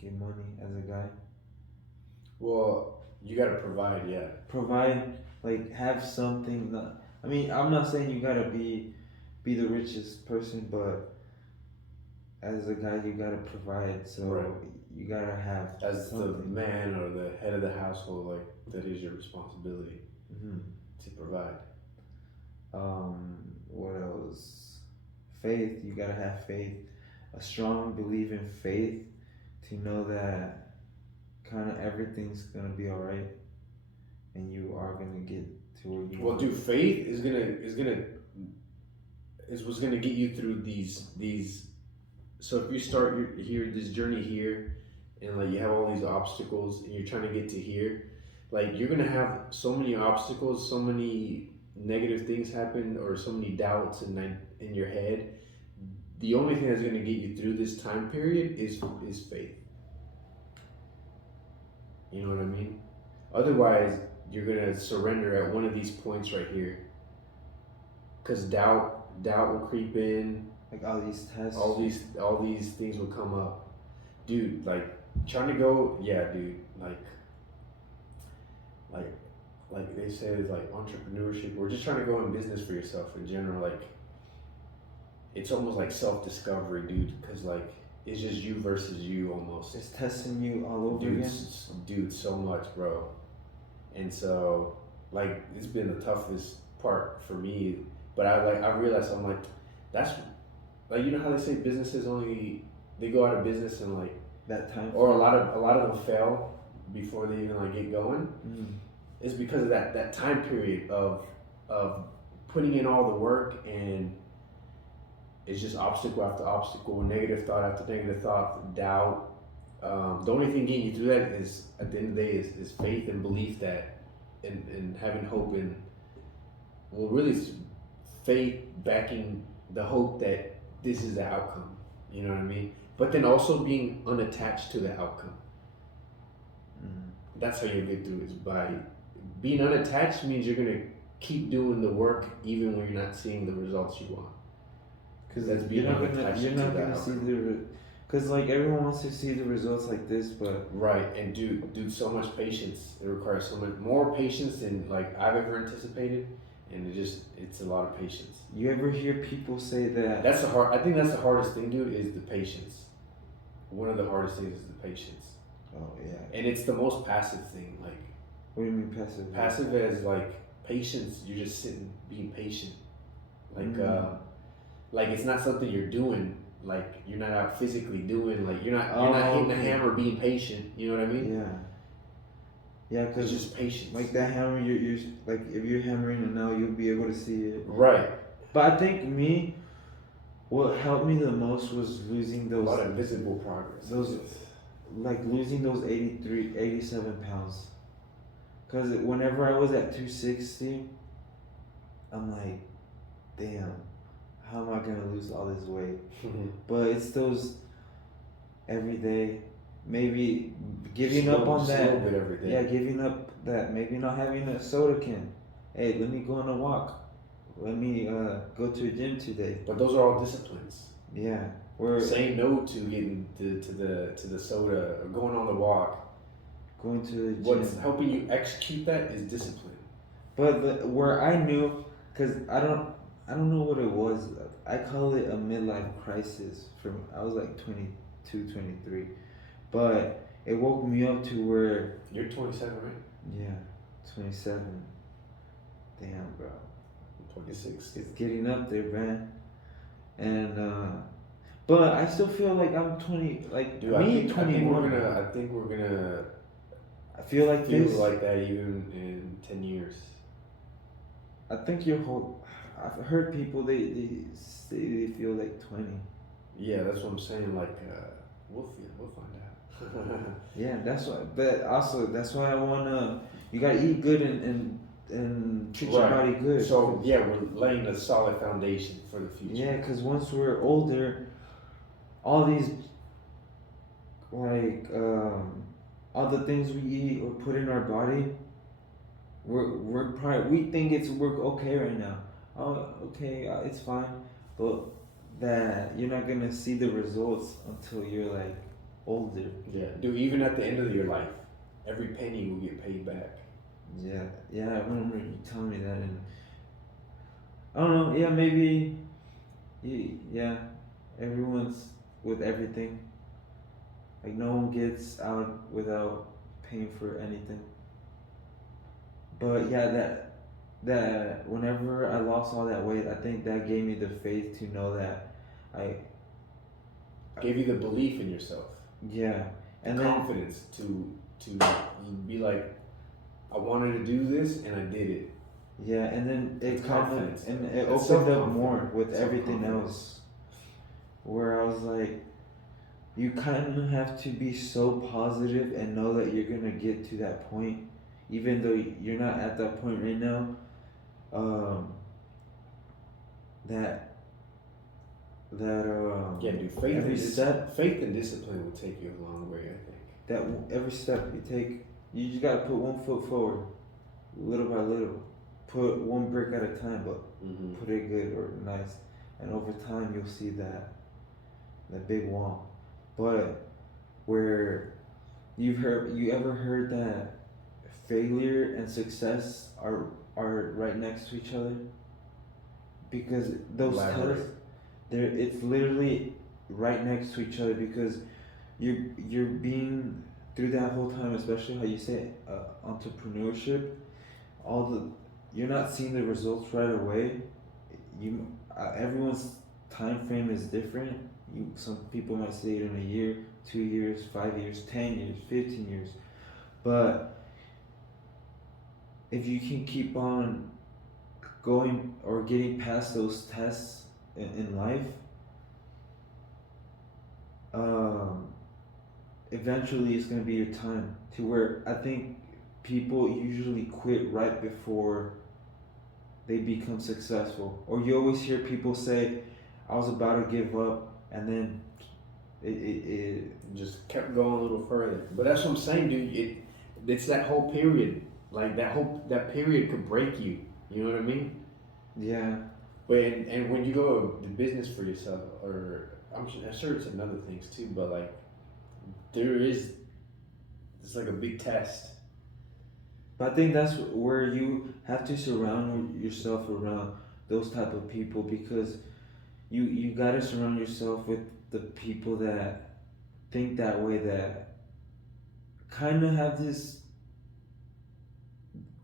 get money as a guy. Well, you gotta provide, yeah. Provide, like, have something. I mean, I'm not saying you gotta be the richest person, but as a guy, you gotta provide. Right. So you gotta have As the something. man or the head of the household, like that is your responsibility Hmm. to provide. What else? Faith. You gotta have faith. A strong belief in faith to know that kind of everything's gonna be all right, and you are gonna get to where you Well, want to dude, get. faith is what's gonna get you through these. So if you start here this journey here, and like you have all these obstacles, and you're trying to get to here, like you're gonna have so many obstacles, so many negative things happen, or so many doubts in your head. The only thing that's gonna get you through this time period is faith. You know what I mean? Otherwise, you're gonna surrender at one of these points right here, because doubt will creep in. Like all these tests. All these things will come up, dude. Like trying to go, yeah, dude. Like like they say, it's like entrepreneurship, or just trying to go in business for yourself in general. Like it's almost like self discovery, dude. Because like it's just you versus you almost. It's testing you all over Dude, again. dude, so much, bro. And so, like, it's been the toughest part for me. But I realized I'm like, that's like you know how they say businesses only they go out of business and like That time. or a lot of them fail before they even like get going. Mm. It's because of that time period of putting in all the work, and it's just obstacle after obstacle, negative thought after negative thought, doubt. The only thing getting you through that is at the end of the day is faith and belief that and having hope in well really faith backing the hope that this is the outcome. You know what I mean? But then also being unattached to the outcome. Mm. That's how you get through is by being unattached means you're gonna keep doing the work even when you're not seeing the results you want. Because That's being unattached you're to not the gonna see outcome. because like everyone wants to see the results like this, but Right, and dude, so much patience. It requires so much more patience than like I've ever anticipated, and it's a lot of patience. you ever hear people say that? That's the hard. I think that's the hardest thing, dude. Is the patience. One of the hardest things is the patience, Oh yeah. and it's the most passive thing. Like What do you mean passive? passive as like patience. You're just sitting, being patient. Like like it's not something you're doing. Like you're not out physically doing. Like you're not hitting the okay. hammer, being patient. You know what I mean? Yeah. Yeah, It's because just patience. like that hammer, you're like if you're hammering it now, you'll be able to see it. Right. But I think what helped me the most was losing A lot those of visible progress. those like losing those 87 pounds. Cause whenever I was at 260, I'm like, damn, how am I gonna lose all this weight? But it's those every day, maybe giving up on that. Bit every day. Yeah, giving up that. Maybe not having a soda can. Hey, let me go on a walk. Let me go to a gym today. But those are all disciplines. Yeah, we're Saying no to getting to the soda or going on the walk. going to the gym. What's helping you execute that is discipline. But where I knew, cause I don't know what it was. I call it a midlife crisis. From I was like 22, 23, but it woke me up to where You're 27, right? yeah, 27. Damn, bro. I'm 26. It's getting up there, man. And but I still feel like I'm 20. Like Dude, me, 21. I think we're gonna I feel like feel this. like that even in 10 years. I think your whole. I've heard people they say they feel like 20. Yeah, that's what I'm saying. Like, we'll find out. Yeah, that's why. But also, that's why I wanna. You gotta eat good and treat your body good. So yeah, we're laying a solid foundation for the future. Yeah, because once we're older, all these like all the things we eat or put in our body, we're probably we think we're okay right now. Oh, okay, it's fine, but that you're not gonna see the results until you're like older. Yeah, dude. Even at the end of your life, every penny will get paid back. Yeah, yeah, I remember you telling me that, and I don't know. Yeah, maybe. Yeah, everyone's with everything. Like no one gets out without paying for anything. But yeah, that whenever I lost all that weight, I think that gave me the faith to know that I Gave you the belief in yourself, yeah, the and then confidence to be like, I wanted to do this and I did it. yeah, and then it That's kind confidence. of and it That's opened up self-confidence. more with everything Self-confidence. else, where I was like, you kind of have to be so positive and know that you're gonna get to that point, even though you're not at that point right now. Um, that Yeah, dude. every step Faith and discipline will take you a long way. I think. every step you take, you just gotta put one foot forward, little by little. Put one brick at a time, but Mm-hmm. put it good or nice, and over time you'll see that big wall. But where you ever heard that failure and success are right next to each other? Because those Elaborate. tests, it's literally right next to each other because you're being through that whole time, especially how you say entrepreneurship. All the you're not seeing the results right away. You everyone's time frame is different. Some people might see it in a year, 2 years, 5 years, 10 years, 15 years. But if you can keep on going or getting past those tests in life, um, eventually it's gonna be your time. To where I think people usually quit right before they become successful. Or you always hear people say, "I was about to give up," and then it Just kept going a little further. But that's what I'm saying, dude. It's that whole period. Like that period could break you. You know what I mean? yeah. But and when you go to business for yourself, or I'm sure it's another things too. But like it's like a big test. But I think that's where you have to surround yourself around those type of people because you gotta surround yourself with the people that think that way, that kind of have this,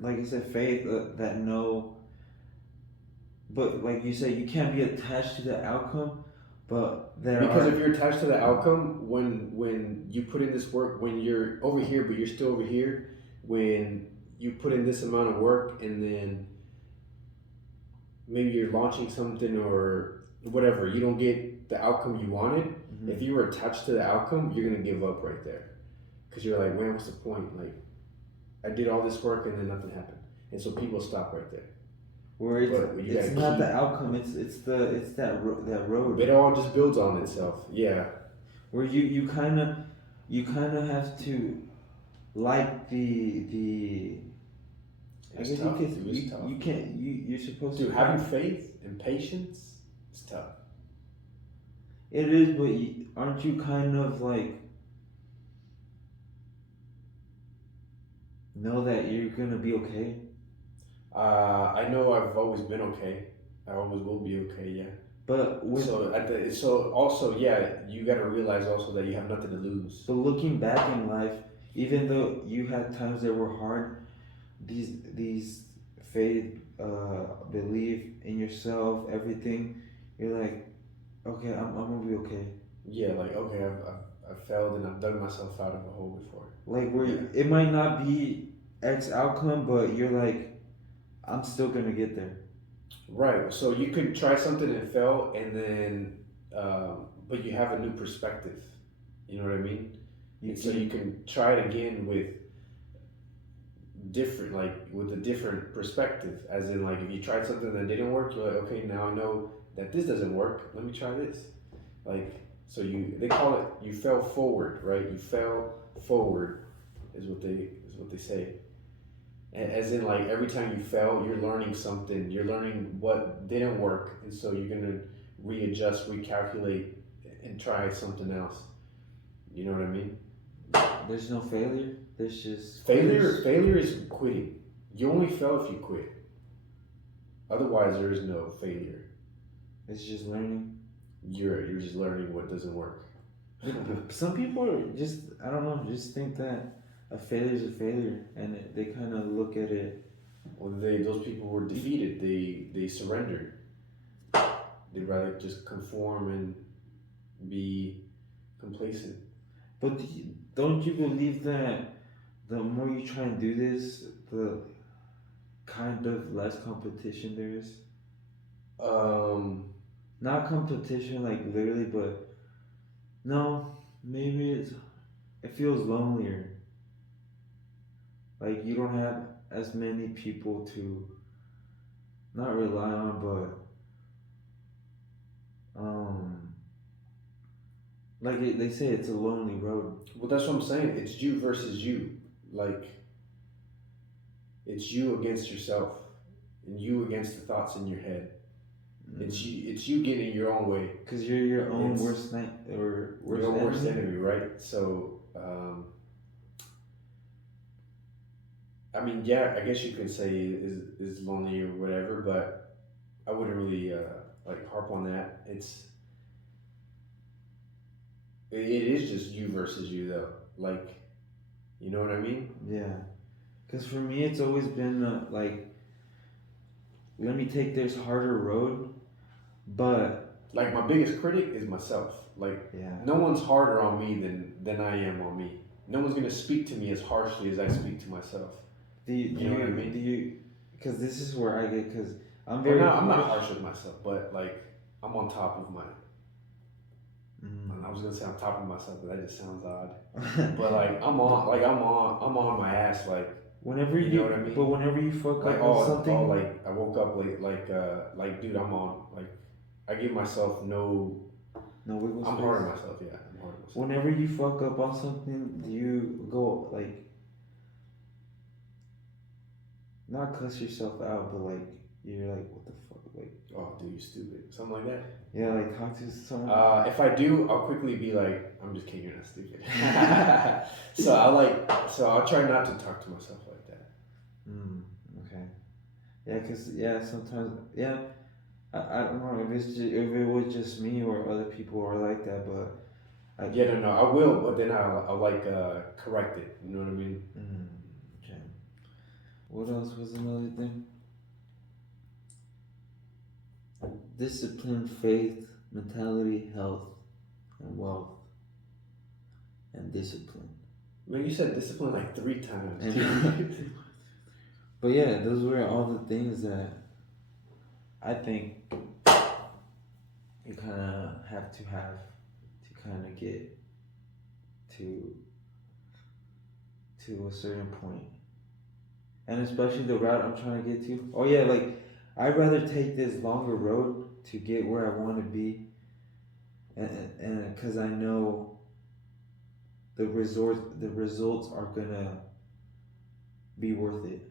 like I said, faith that know. But like you said, you can't be attached to the outcome. But there Because are if you're attached to the outcome, when you put in this work, when you're over here but you're still over here, when you put in this amount of work and then maybe you're launching something or whatever, you don't get the outcome you wanted. mm-hmm. If you were attached to the outcome, you're gonna give up right there, because you're like, man, what's the point? Like, I did all this work and then nothing happened, and so people stop right there. Where it's not the outcome, it's that road. It all just builds on itself. Yeah. Where you kind of have to like the. I It's guess tough. you can't you're supposed Dude, to having faith and patience is tough. It is, but aren't you kind of like know that you're gonna be okay? I know I've always been okay. I always will be okay. Yeah. But So also, yeah, you got to realize also that you have nothing to lose. but looking back in life, even though you had times that were hard, these faith, belief in yourself, everything, you're like, okay, I'm gonna be okay. Yeah, like okay, I've failed and I've dug myself out of a hole before. Like where Yeah. it might not be X outcome, but you're like, I'm still gonna get there. Right. So you could try something and fail, and then, but you have a new perspective. You know what I mean? So you can try it again with with a different perspective. As in, like if you tried something that didn't work, you're like, okay, now I know that this doesn't work. Let me try this. Like so, they call it you fell forward, right? You fell forward, is what they say. As in, like every time you fail, you're learning something. You're learning what didn't work, and so you're gonna readjust, recalculate, and try something else. You know what I mean? There's no failure. There's just Failure is quitting. You only fail if you quit. Otherwise, there is no failure. It's just learning. You're just learning what doesn't work. Some people are just, I don't know, just think that a failure is a failure, and they kind of look at it. Well, those people were defeated. They surrendered. They'd rather just conform and be complacent. But don't you believe that the more you try and do this, the kind of less competition there is? Not competition like literally, but no, maybe it feels lonelier. Like you don't have as many people to not rely on, but like they say, it's a lonely road. Well, that's what I'm saying. It's you versus you. Like, it's you against yourself, and you against the thoughts in your head. It's you getting your own way. Cause you're your own worst night or worst enemy, right? So, I mean, yeah, I guess you could say is lonely or whatever, but I wouldn't really like harp on that. It is just you versus you though. Like, you know what I mean? Yeah. Cause for me, it's always been like, let me take this harder road, but like my biggest critic is myself. Like, no one's harder on me than I am on me. No one's gonna speak to me as harshly as I speak to myself. Do you know what I mean? Do you? Because this is where I get. Because I'm very. I'm not harsh with myself, but like I'm on top of my. I was gonna say on top of myself, but that just sounds odd. But like I'm on my ass. Like whenever you know what I mean. But whenever you fuck like, up on something, like I woke up late. Like dude, I'm on. Like I give myself no wiggle space. I'm hard on myself. Yeah, I'm hard on myself. Whenever you fuck up on something, do you go like? Not cuss yourself out, but like you're like, what the fuck, like, oh dude, you're stupid, something like that. Yeah, like talk to someone. If I do, I'll quickly be like, I'm just kidding, you're not stupid. So I'll try not to talk to myself like that. Okay. Yeah, cause sometimes I don't know if it was just me or other people are like that, but no, I will, but then I'll like correct it. You know what I mean? Okay. What else was another thing? Discipline, faith, mentality, health, and wealth. And discipline. Man, you said discipline like 3 times. But yeah, those were all the things that I think you kind of have to kind of get to a certain point. And especially the route I'm trying to get to. Oh yeah, like I'd rather take this longer road to get where I want to be, and because I know the results are gonna be worth it.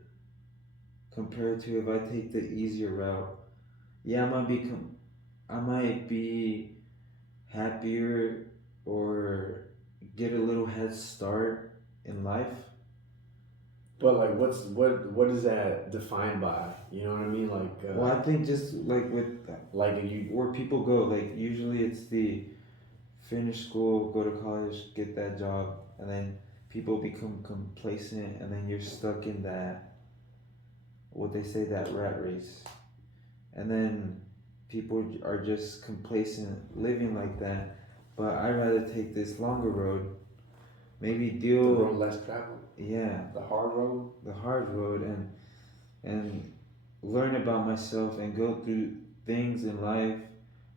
Compared to if I take the easier route, yeah, I might be happier or get a little head start in life. But like, what is that defined by? You know what I mean? Like, well, I think just like with where people go, like usually it's the finish school, go to college, get that job, and then people become complacent, and then you're stuck in that, what they say, that rat race, and then people are just complacent living like that. But I'd rather take this longer road, maybe the road less traveled. Yeah, the hard road, and learn about myself and go through things in life,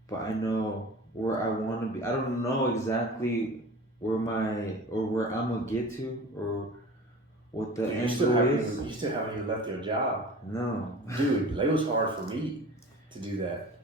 but I know where I want to be. I don't know exactly where I'm gonna get to or what the end goal is. You still haven't even left your job. No, dude, like it was hard for me to do that.